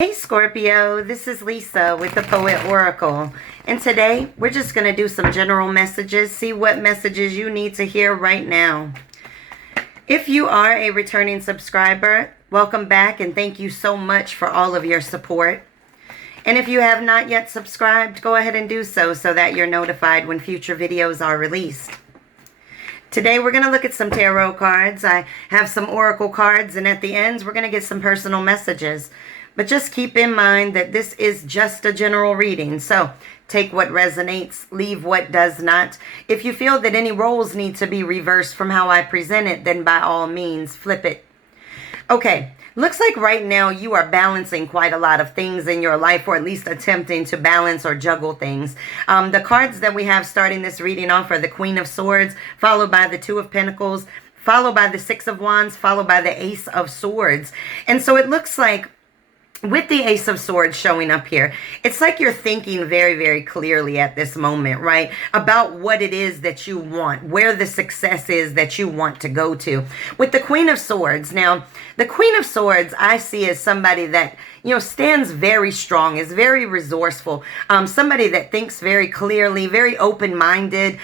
Hey Scorpio, this is Lisa with the Poet Oracle, and today we're just going to do some general messages, see what messages you need to hear right now. If you are a returning subscriber, welcome back and thank you so much for all of your support. And if you have not yet subscribed, go ahead and do so that you're notified when future videos are released. Today we're going to look at some tarot cards. I have some oracle cards, and at the end we're going to get some personal messages. But just keep in mind that this is just a general reading. So take what resonates, leave what does not. If you feel that any roles need to be reversed from how I present it, then by all means, flip it. Okay, looks like right now you are balancing quite a lot of things in your life, or at least attempting to balance or juggle things. The cards that we have starting this reading off are the Queen of Swords, followed by the Two of Pentacles, followed by the Six of Wands, followed by the Ace of Swords. And so it looks like with the Ace of Swords showing up here, it's like you're thinking very, very clearly at this moment, right? About what it is that you want, where the success is that you want to go to. With the Queen of Swords, now, the Queen of Swords I see as somebody that, stands very strong, is very resourceful, somebody that thinks very clearly, very open-minded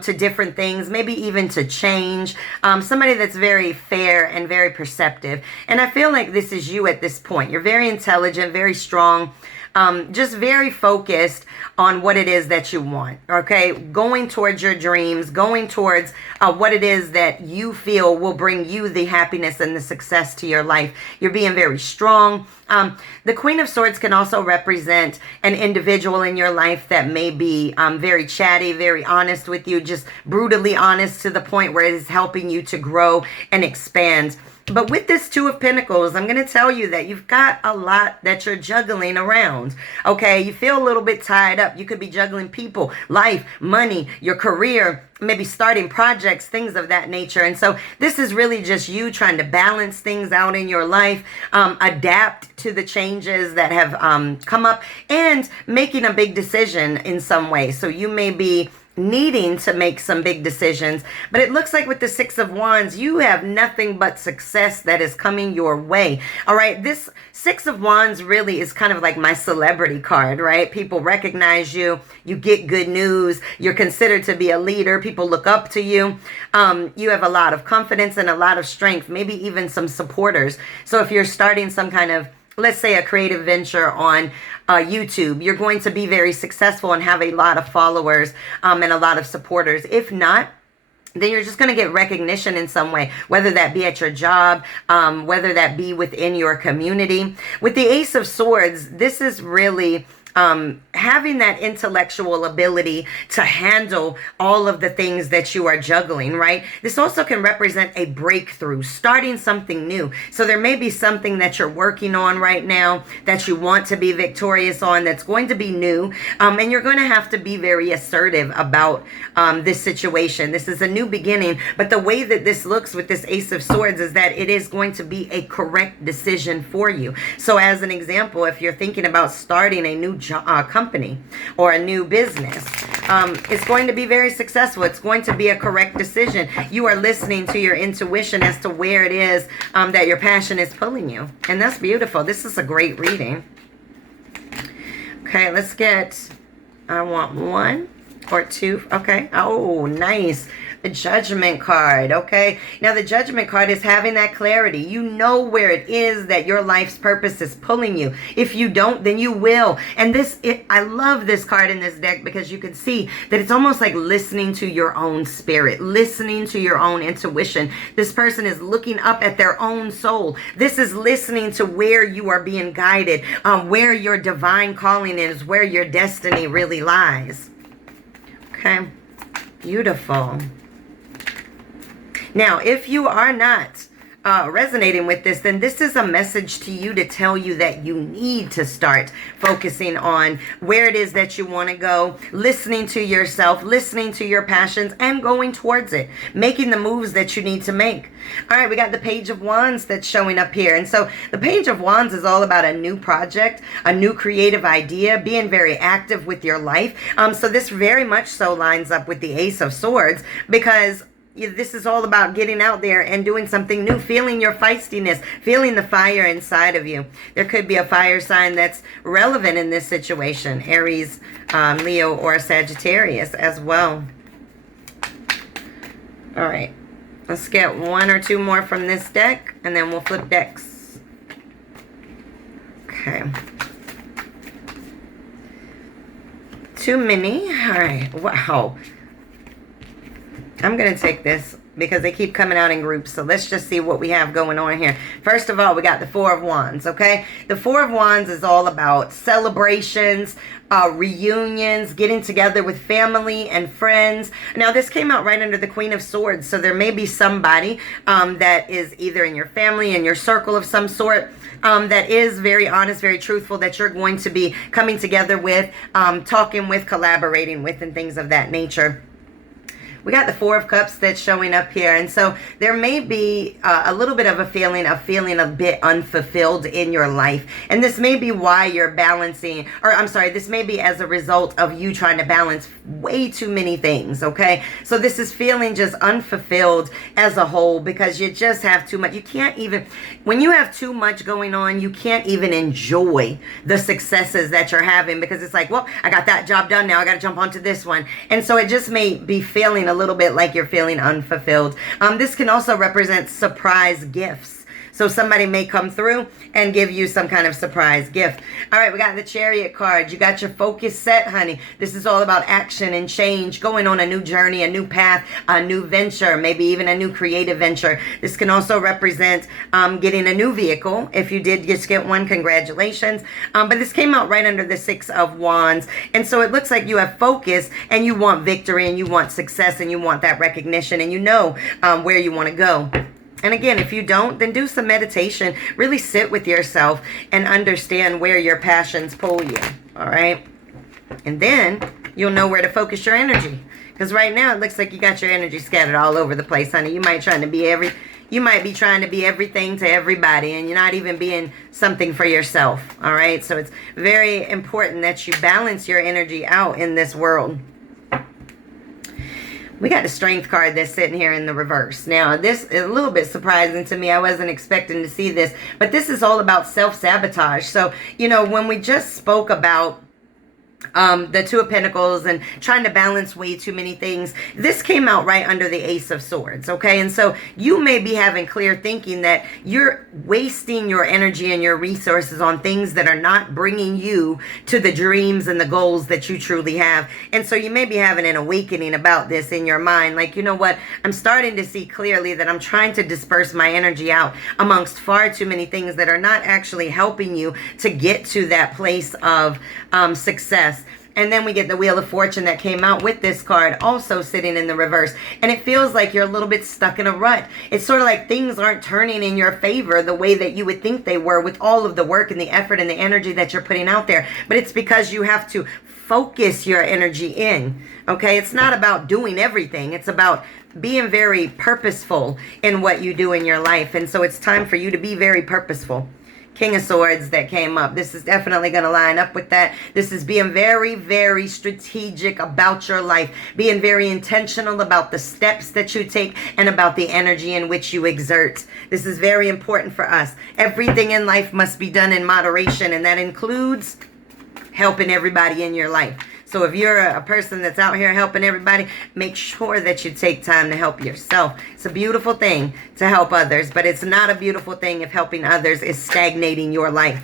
to different things, maybe even to change, somebody that's very fair and very perceptive. And I feel like this is you at this point. You're very intelligent, very strong, just very focused on what it is that you want, okay? Going towards your dreams, going towards what it is that you feel will bring you the happiness and the success to your life. You're being very strong. The Queen of Swords can also represent an individual in your life that may be very chatty, very honest with you, just brutally honest to the point where it is helping you to grow and expand. But with this Two of Pentacles, I'm going to tell you that you've got a lot that you're juggling around, okay? You feel a little bit tied up. You could be juggling people, life, money, your career, maybe starting projects, things of that nature. And so this is really just you trying to balance things out in your life, adapt to the changes that have come up, and making a big decision in some way. So you may be needing to make some big decisions, but it looks like with the Six of Wands, you have nothing but success that is coming your way. All right, this Six of Wands really is kind of like my celebrity card, right? People recognize you, you get good news, you're considered to be a leader, people look up to you, you have a lot of confidence and a lot of strength, maybe even some supporters. So if you're starting some kind of, let's say, a creative venture on YouTube, you're going to be very successful and have a lot of followers and a lot of supporters. If not, then you're just going to get recognition in some way, whether that be at your job, whether that be within your community. With the Ace of Swords, this is really having that intellectual ability to handle all of the things that you are juggling, right? This also can represent a breakthrough, starting something new. So there may be something that you're working on right now that you want to be victorious on, that's going to be new, and you're going to have to be very assertive about this situation. This is a new beginning, but the way that this looks with this Ace of Swords is that it is going to be a correct decision for you. So as an example, if you're thinking about starting a new company or a new business, it's going to be very successful. It's going to be a correct decision. You are listening to your intuition as to where it is that your passion is pulling you. And that's beautiful. This is a great reading. Okay, let's get, I want one or two. Okay. Oh, nice. The Judgment card, okay? Now, the Judgment card is having that clarity. You know where it is that your life's purpose is pulling you. If you don't, then you will. And I love this card in this deck because you can see that it's almost like listening to your own spirit, listening to your own intuition. This person is looking up at their own soul. This is listening to where you are being guided, where your divine calling is, where your destiny really lies. Okay, beautiful. Now, if you are not resonating with this, then this is a message to you to tell you that you need to start focusing on where it is that you want to go, listening to yourself, listening to your passions, and going towards it, making the moves that you need to make. All right, we got the Page of Wands that's showing up here. And so the Page of Wands is all about a new project, a new creative idea, being very active with your life. So this very much so lines up with the Ace of Swords, because This is all about getting out there and doing something new, feeling your feistiness, feeling the fire inside of you. There could be a fire sign that's relevant in this situation. Aries, Leo, or Sagittarius as well. All right. Let's get one or two more from this deck, and then we'll flip decks. Okay. Too many. All right. Wow. I'm going to take this because they keep coming out in groups. So let's just see what we have going on here. First of all, we got the Four of Wands, okay? The Four of Wands is all about celebrations, reunions, getting together with family and friends. Now, this came out right under the Queen of Swords. So there may be somebody that is either in your family, in your circle of some sort, that is very honest, very truthful, that you're going to be coming together with, talking with, collaborating with, and things of that nature. We got the Four of Cups that's showing up here. And so there may be a little bit of a feeling a bit unfulfilled in your life. And this may be why you're balancing, or I'm sorry, this may be as a result of you trying to balance way too many things, okay? So this is feeling just unfulfilled as a whole because you just have too much. You can't even, when you have too much going on, you can't even enjoy the successes that you're having because it's like, well, I got that job done now. I got to jump onto this one. And so it just may be feeling a little bit like you're feeling unfulfilled. This can also represent surprise gifts. So somebody may come through and give you some kind of surprise gift. All right, we got the Chariot card. You got your focus set, honey. This is all about action and change, going on a new journey, a new path, a new venture, maybe even a new creative venture. This can also represent getting a new vehicle. If you did just get one, congratulations. But this came out right under the Six of Wands. And so it looks like you have focus and you want victory and you want success and you want that recognition and you know where you want to go. And again, if you don't, then do some meditation. Really sit with yourself and understand where your passions pull you. All right. And then you'll know where to focus your energy. Because right now it looks like you got your energy scattered all over the place, honey. You might be trying to be everything to everybody, and you're not even being something for yourself. All right. So it's very important that you balance your energy out in this world. We got the Strength card that's sitting here in the reverse. Now, this is a little bit surprising to me. I wasn't expecting to see this. But this is all about self-sabotage. So, you know, when we just spoke about the Two of Pentacles and trying to balance way too many things, this came out right under the Ace of Swords, okay? And so you may be having clear thinking that you're wasting your energy and your resources on things that are not bringing you to the dreams and the goals that you truly have. And so you may be having an awakening about this in your mind, like, you know what, I'm starting to see clearly that I'm trying to disperse my energy out amongst far too many things that are not actually helping you to get to that place of success. And then we get the Wheel of Fortune that came out with this card also sitting in the reverse. And it feels like you're a little bit stuck in a rut. It's sort of like things aren't turning in your favor the way that you would think they were with all of the work and the effort and the energy that you're putting out there. But it's because you have to focus your energy in. Okay, it's not about doing everything. It's about being very purposeful in what you do in your life. And so it's time for you to be very purposeful. King of Swords that came up. This is definitely going to line up with that. This is being very, very strategic about your life. Being very intentional about the steps that you take and about the energy in which you exert. This is very important for us. Everything in life must be done in moderation, and that includes helping everybody in your life. So if you're a person that's out here helping everybody, make sure that you take time to help yourself. It's a beautiful thing to help others, but it's not a beautiful thing if helping others is stagnating your life.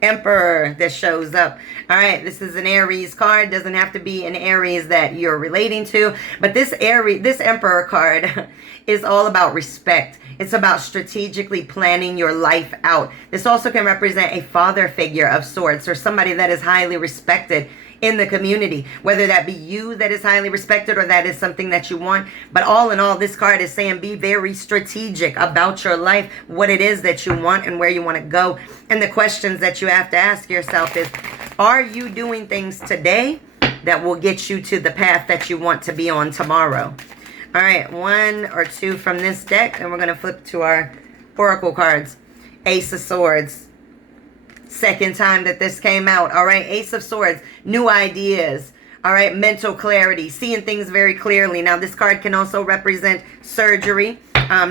Emperor that shows up. All right, this is an Aries card. Doesn't have to be an Aries that you're relating to, but this Emperor card is all about respect. It's about strategically planning your life out. This also can represent a father figure of sorts or somebody that is highly respected in the community, whether that be you that is highly respected or that is something that you want. But all in all, this card is saying be very strategic about your life, what it is that you want and where you want to go. And the questions that you have to ask yourself is, are you doing things today that will get you to the path that you want to be on tomorrow? All right, one or two from this deck, and we're going to flip to our Oracle cards. Ace of Swords. Second time that this came out. All right, Ace of Swords, new ideas, All right, mental clarity, seeing things very clearly. Now, this card can also represent surgery.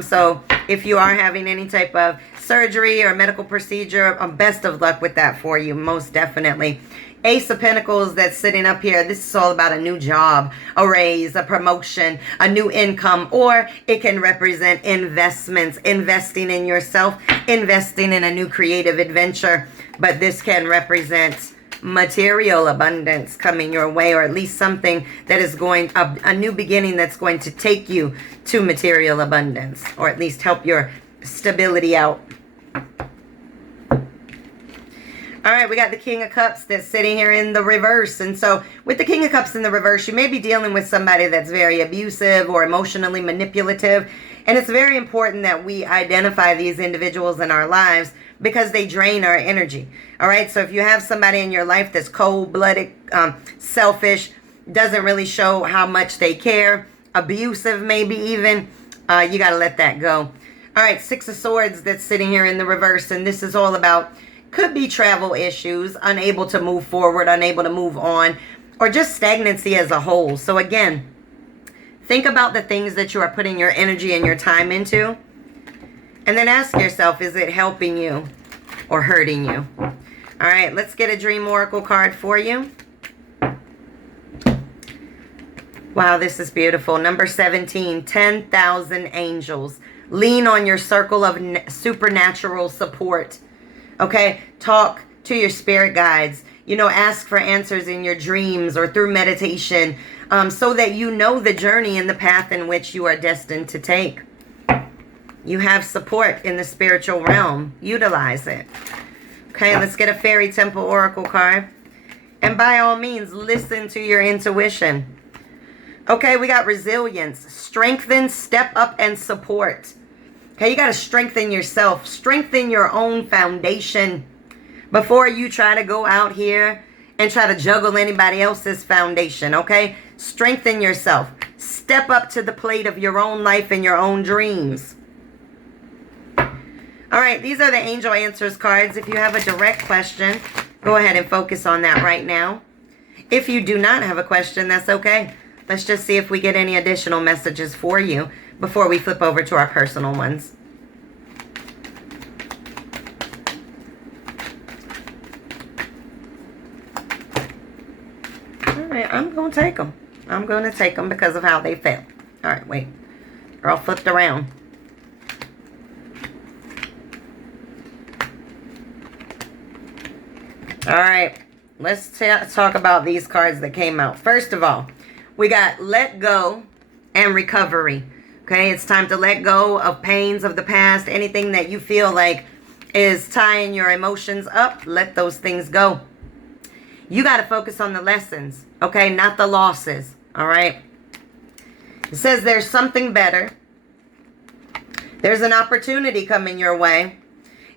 So if you are having any type of surgery or medical procedure, best of luck with that for you, most definitely. Ace of Pentacles that's sitting up here. This is all about a new job, a raise, a promotion, a new income, or it can represent investments, investing in yourself, investing in a new creative adventure. But this can represent material abundance coming your way, or at least something that is going, a new beginning that's going to take you to material abundance, or at least help your stability out. All right, we got the King of Cups that's sitting here in the reverse. And so with the King of Cups in the reverse, you may be dealing with somebody that's very abusive or emotionally manipulative. And it's very important that we identify these individuals in our lives because they drain our energy. All right, so if you have somebody in your life that's cold-blooded, selfish, doesn't really show how much they care, abusive maybe even, you got to let that go. All right, Six of Swords that's sitting here in the reverse. And this is all about, could be travel issues, unable to move forward, unable to move on, or just stagnancy as a whole. So again, think about the things that you are putting your energy and your time into. And then ask yourself, is it helping you or hurting you? All right, let's get a Dream Oracle card for you. Wow, this is beautiful. Number 17, 10,000 angels. Lean on your circle of supernatural support. Okay, talk to your spirit guides. You know, ask for answers in your dreams or through meditation, so that you know the journey and the path in which you are destined to take. You have support in the spiritual realm. Utilize it. Okay, let's get a Fairy Temple Oracle card. And by all means, listen to your intuition. Okay, we got resilience. Strengthen, step up, and support. Okay, you got to strengthen yourself. Strengthen your own foundation before you try to go out here and try to juggle anybody else's foundation, okay? Strengthen yourself. Step up to the plate of your own life and your own dreams. All right, these are the Angel Answers cards. If you have a direct question, go ahead and focus on that right now. If you do not have a question, that's okay. Let's just see if we get any additional messages for you before we flip over to our personal ones. All right, I'm going to take them. I'm going to take them because of how they felt. All right, wait. They're all flipped around. All right, let's talk about these cards that came out. First of all, we got let go and recovery. Okay, it's time to let go of pains of the past. Anything that you feel like is tying your emotions up, let those things go. You got to focus on the lessons, okay, not the losses, all right? It says there's something better. There's an opportunity coming your way.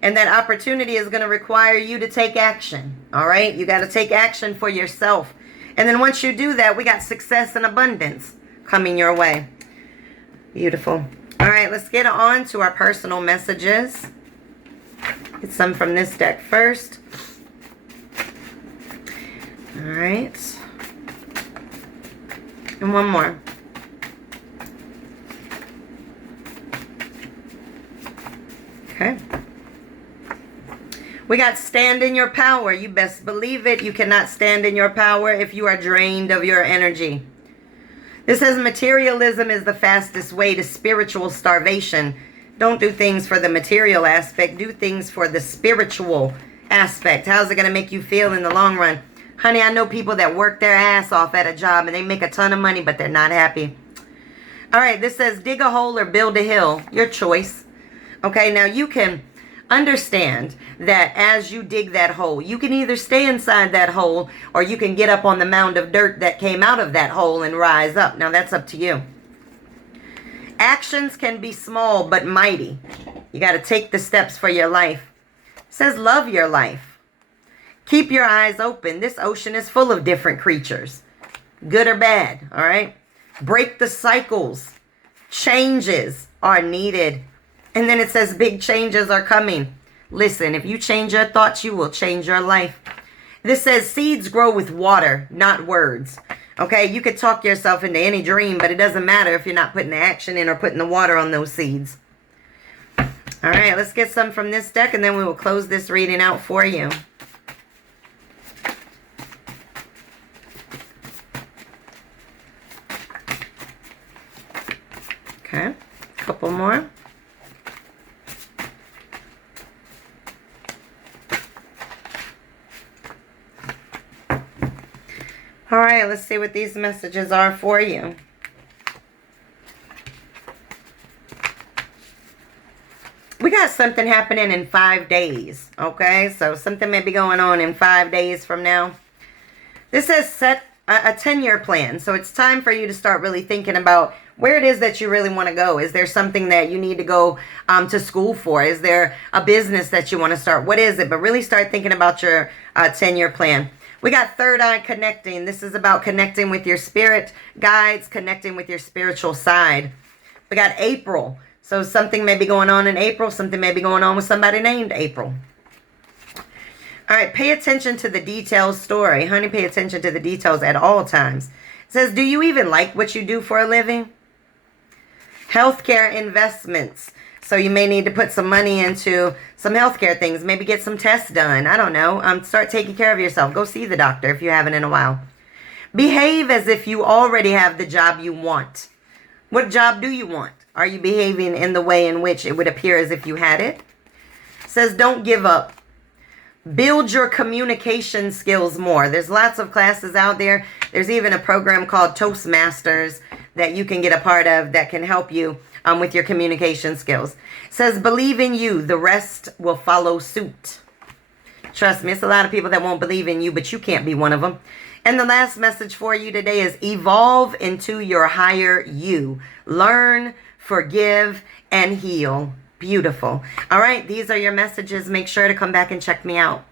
And that opportunity is going to require you to take action, all right? You got to take action for yourself. And then once you do that, we got success and abundance coming your way. Beautiful. All right, let's get on to our personal messages. Get some from this deck first. All right. And one more. Okay. We got stand in your power. You best believe it. You cannot stand in your power if you are drained of your energy. This says materialism is the fastest way to spiritual starvation. Don't do things for the material aspect. Do things for the spiritual aspect. How's it going to make you feel in the long run? Honey, I know people that work their ass off at a job and they make a ton of money, but they're not happy. All right, this says dig a hole or build a hill. Your choice. Okay, now you can understand that as you dig that hole, you can either stay inside that hole or you can get up on the mound of dirt that came out of that hole and rise up. Now that's up to you. Actions can be small but mighty. You got to take the steps for your life. It says love your life. Keep your eyes open. This ocean is full of different creatures, good or bad, all right? Break the cycles. Changes are needed. And then it says big changes are coming. Listen, if you change your thoughts, you will change your life. This says seeds grow with water, not words. Okay, you could talk yourself into any dream, but it doesn't matter if you're not putting the action in or putting the water on those seeds. All right, let's get some from this deck, and then we will close this reading out for you. Okay, a couple more. All right, let's see what these messages are for you. We got something happening in 5 days, okay? So something may be going on in 5 days from now. This says set a 10-year plan. So it's time for you to start really thinking about where it is that you really want to go. Is there something that you need to go to school for? Is there a business that you want to start? What is it? But really start thinking about your 10-year plan. We got third eye connecting. This is about connecting with your spirit guides, connecting with your spiritual side. We got April. So something may be going on in April. Something may be going on with somebody named April. All right, pay attention to the details story. Honey, pay attention to the details at all times. It says, do you even like what you do for a living? Healthcare investments. So you may need to put some money into some healthcare things. Maybe get some tests done. I don't know. Start taking care of yourself. Go see the doctor if you haven't in a while. Behave as if you already have the job you want. What job do you want? Are you behaving in the way in which it would appear as if you had it? It says don't give up. Build your communication skills more. There's lots of classes out there. There's even a program called Toastmasters that you can get a part of that can help you with your communication skills. It says believe in you. The rest will follow suit. Trust me, it's a lot of people that won't believe in you, but you can't be one of them. And the last message for you today is evolve into your higher you. Learn, forgive, and heal. Beautiful. All right, these are your messages. Make sure to come back and check me out.